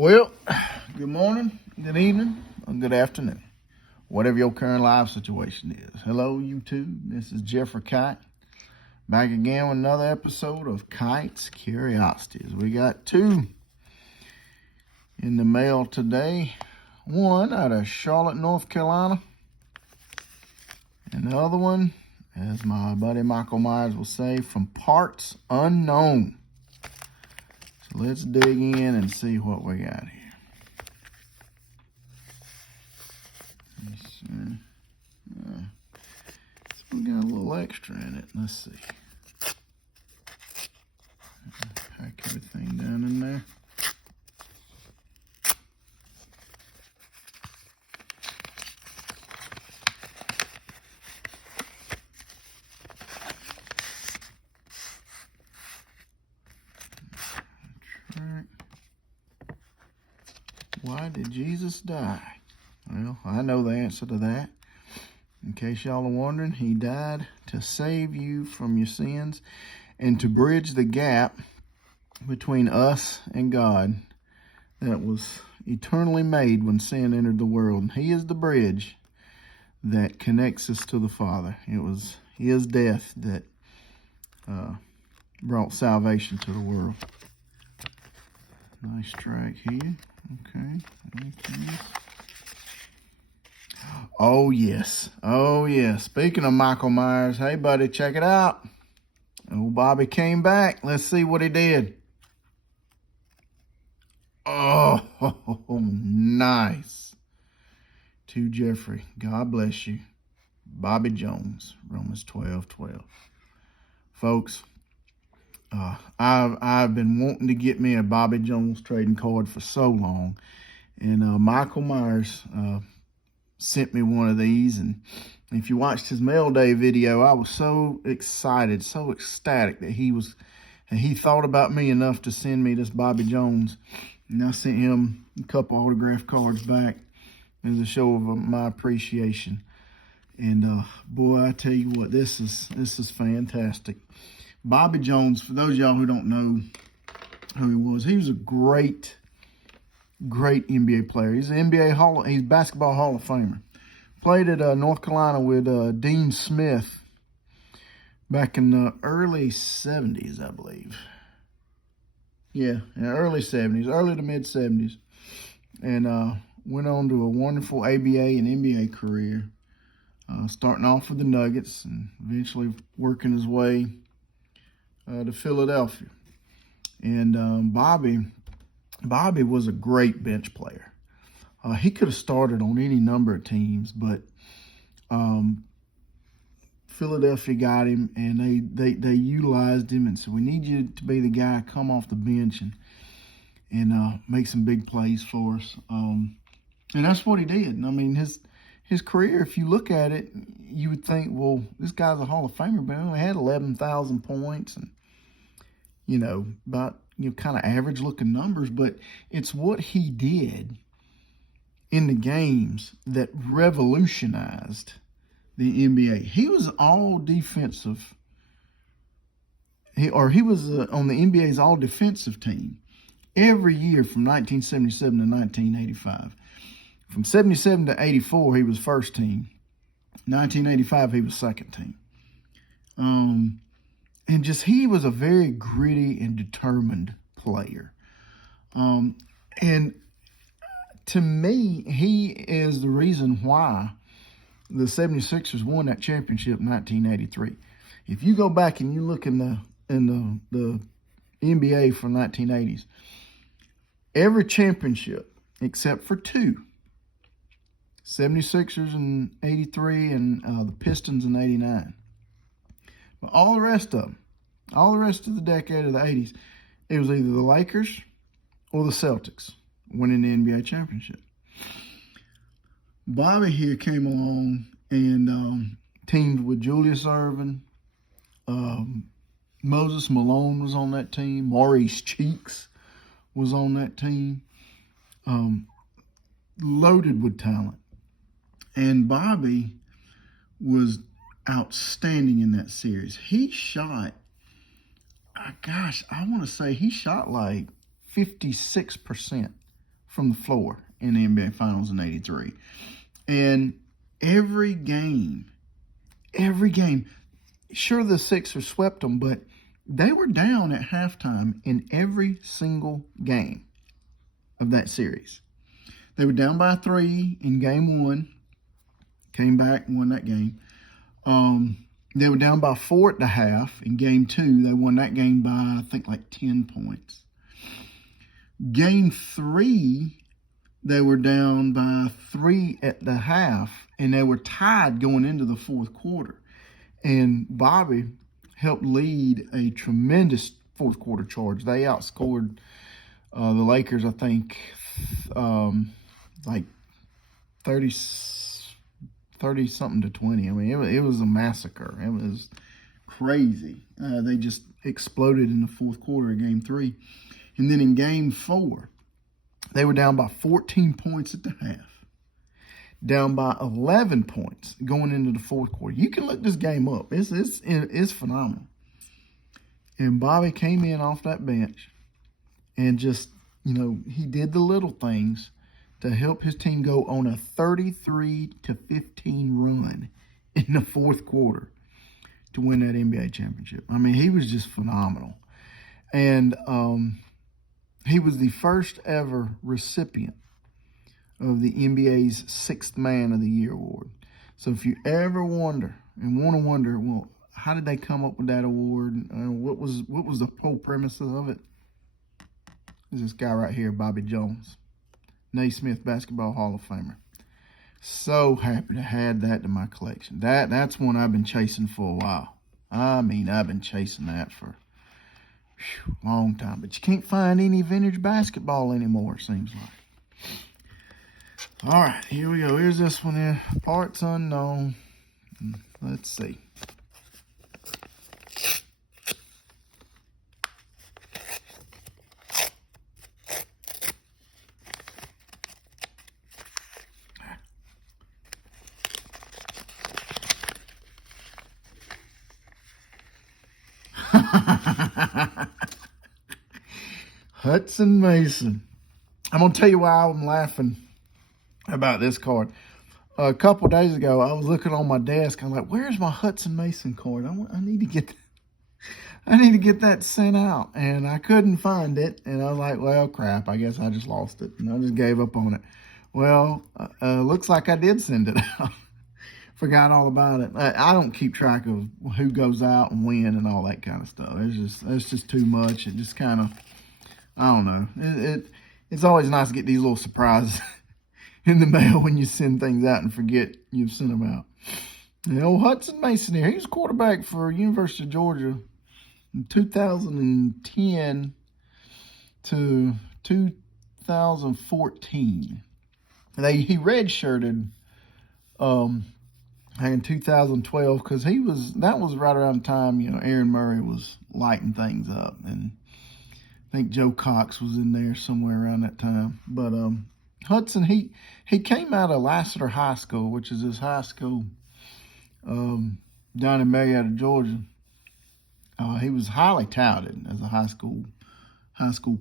Well, good morning, good evening, or good afternoon, whatever your current life situation is. Hello, YouTube. This is Jeffrey Kite, back again with another episode of Kite's Curiosities. We got two in the mail today. One out of Charlotte, North Carolina, and the other one, as my buddy Michael Myers will say, from parts unknown. So let's dig in and see what we got here. Let's see. So we got a little extra in it. Let's see. Pack everything down in there. Why did Jesus die? Well, I know the answer to that. In case y'all are wondering, he died to save you from your sins and to bridge the gap between us and God that was eternally made when sin entered the world. He is the bridge that connects us to the Father. It was his death that brought salvation to the world. Nice track here. Okay. Oh, yes. Oh, yes. Speaking of Michael Myers, hey, buddy, check it out. Old Bobby came back. Let's see what he did. Oh, nice. To Jeffrey, God bless you. Bobby Jones, Romans 12:12. Folks, I've been wanting to get me a Bobby Jones trading card for so long. And Michael Myers sent me one of these. And if you watched his mail day video, I was so excited, so ecstatic that he thought about me enough to send me this Bobby Jones. And I sent him a couple autograph cards back as a show of my appreciation. And boy, I tell you what, this is fantastic. Bobby Jones, for those of y'all who don't know who he was a great NBA player. He's an he's basketball Hall of Famer. Played at North Carolina with Dean Smith back in the early 70s, I believe. Yeah, in the early 70s, early to mid 70s. And went on to a wonderful ABA and NBA career, starting off with the Nuggets and eventually working his way to Philadelphia. And Bobby was a great bench player. He could have started on any number of teams, but Philadelphia got him, and they utilized him and said, we need you to be the guy, come off the bench and make some big plays for us. And that's what he did. I mean, his career, if you look at it, you would think, well, this guy's a Hall of Famer, but he only had 11,000 points and, about, kind of average looking numbers, but it's what he did in the games that revolutionized the NBA. He was all defensive. He was on the NBA's all defensive team every year from 1977 to 1985. From 77 to 84, he was first team. 1985, he was second team. And he was a very gritty and determined player. And to me, he is the reason why the 76ers won that championship in 1983. If you go back and you look in the NBA from 1980s, every championship except for two, 76ers in 83 and the Pistons in 89. But all the rest of the decade of the 80s, it was either the Lakers or the Celtics winning the NBA championship. Bobby here came along and teamed with Julius Erving. Moses Malone was on that team. Maurice Cheeks was on that team. Loaded with talent. And Bobby was outstanding in that series. He shot, I want to say he shot like 56% from the floor in the NBA Finals in '83. And every game, sure, the Sixers swept them, but they were down at halftime in every single game of that series. They were down by 3 in game 1, came back and won that game. They were down by 4 at the half in game 2. They won that game by, I think, like 10 points. Game 3, they were down by 3 at the half, and they were tied going into the fourth quarter. And Bobby helped lead a tremendous fourth quarter charge. They outscored the Lakers, I think, like 30-something to 20. I mean, it was a massacre. It was crazy. They just exploded in the fourth quarter of game 3. And then in game 4, they were down by 14 points at the half, down by 11 points going into the fourth quarter. You can look this game up. It's phenomenal. And Bobby came in off that bench and just, he did the little things to help his team go on a 33-15 run in the fourth quarter to win that NBA championship. I mean, he was just phenomenal. And he was the first ever recipient of the NBA's Sixth Man of the Year award. So if you ever wonder, well, how did they come up with that award? What was the whole premise of it? Is this guy right here, Bobby Jones, Naismith Basketball Hall of Famer. So happy to add that to my collection. That's one I've been chasing for a while. I mean, I've been chasing that for a long time. But you can't find any vintage basketball anymore, it seems like. All right, here we go. Here's this one here. Parts unknown. Let's see. Hudson Mason. I'm going to tell you why I'm laughing about this card. A couple days ago, I was looking on my desk. I'm like, where's my Hudson Mason card? I need to get that sent out. And I couldn't find it. And I was like, well, crap. I guess I just lost it. And I just gave up on it. Well, looks like I did send it out. Forgot all about it. I don't keep track of who goes out and when and all that kind of stuff. It's just too much. It just kind of, I don't know. It's always nice to get these little surprises in the mail when you send things out and forget you've sent them out. Hudson Mason here. He was quarterback for University of Georgia in 2010 to 2014. He redshirted in 2012 because that was right around the time Aaron Murray was lighting things up, and I think Joe Cox was in there somewhere around that time. But Hudson, he came out of Lassiter High School, which is this high school down in Marietta, Georgia. He was highly touted as a high school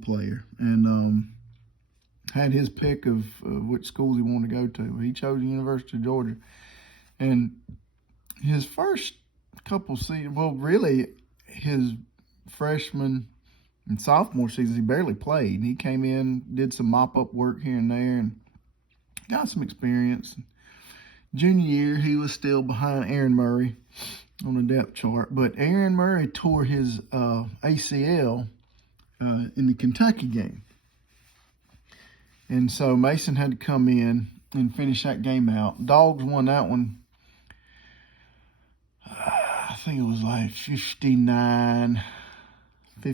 player, and had his pick of which schools he wanted to go to. He chose the University of Georgia, and his first couple seasons, well, really his freshman and sophomore seasons, he barely played. He came in, did some mop-up work here and there, and got some experience. Junior year, he was still behind Aaron Murray on the depth chart, but Aaron Murray tore his ACL in the Kentucky game. And so Mason had to come in and finish that game out. Dogs won that one. I think it was like 59 to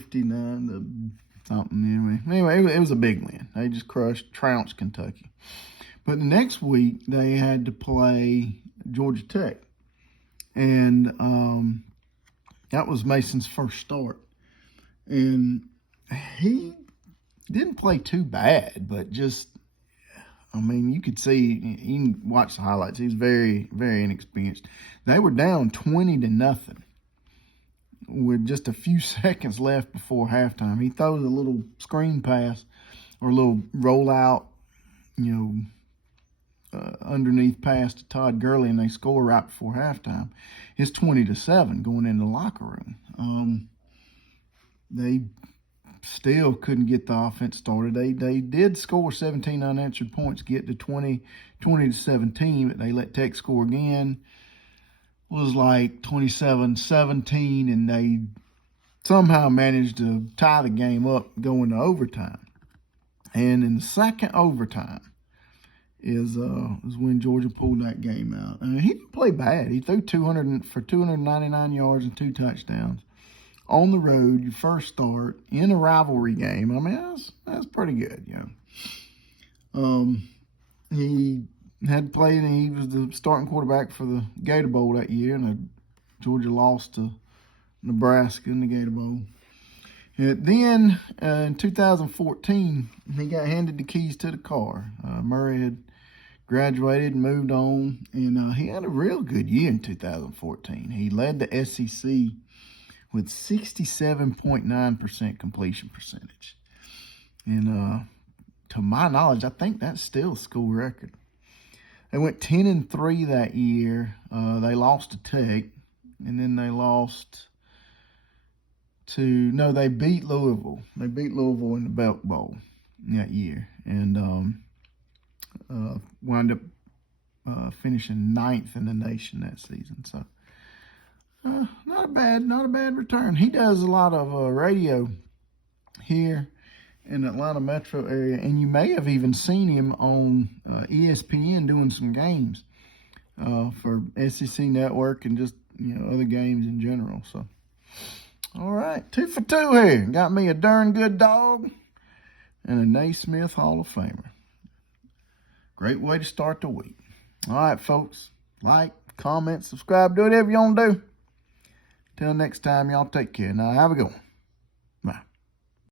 something. Anyway, it was a big win. They just trounced Kentucky. But the next week, they had to play Georgia Tech. And that was Mason's first start. And he didn't play too bad, but just, you could see, you can watch the highlights. He was very, very inexperienced. They were down 20-0 with just a few seconds left before halftime. He throws a little screen pass or a little rollout, underneath pass to Todd Gurley, and they score right before halftime. It's 20-7 going in the locker room. They still couldn't get the offense started. They did score 17 unanswered points, get to 20-17, but they let Tech score again. It was like 27-17, and they somehow managed to tie the game up going to overtime. And in the second overtime is when Georgia pulled that game out. I mean, he didn't play bad. He threw 299 yards and 2 touchdowns on the road. Your first start in a rivalry game. I mean, that's pretty good, He had played, and he was the starting quarterback for the Gator Bowl that year, and Georgia lost to Nebraska in the Gator Bowl. And then in 2014, he got handed the keys to the car. Murray had graduated and moved on, and he had a real good year in 2014. He led the SEC with 67.9% completion percentage. And to my knowledge, I think that's still a school record. They went 10-3 that year. They lost to Tech, and then they they beat Louisville. They beat Louisville in the Belk Bowl that year, and wound up finishing 9th in the nation that season. So not a bad return. He does a lot of radio here in the Atlanta metro area, and you may have even seen him on ESPN doing some games for SEC Network and just other games in general. So, all right, 2 for 2 here. Got me a darn good dog and a Naismith Hall of Famer. Great way to start the week. All right, folks, like, comment, subscribe, do whatever you want to do. Till next time, y'all take care. Now, have a good one.